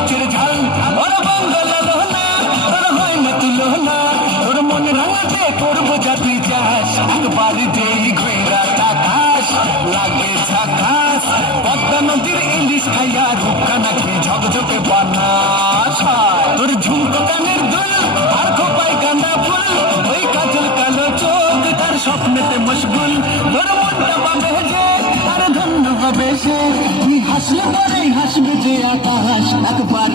মরিচের ঝাল ওর বাঙ্গালা লোনা তোর হয় না তুলনা তোর মনে রাঙাতে করবো জাতি চাষ একবার যেই ঘেরা তাকাশ লাগে ঝাকাশ পদ্মা নদীর ইলিশ খাইয়া রুখা নাকি ঝকঝকে বানাস তোর ঝুমকো কানের দুল আর খোপায় গাঁদা ফুল ওই কাজল কালো চোখ তার স্বপ্নেতে মশগুল তোর মনটা পাবে যে তার ধন্য হবে সে তুই হাসলে পরেই হাসবে যে আকাশ একবার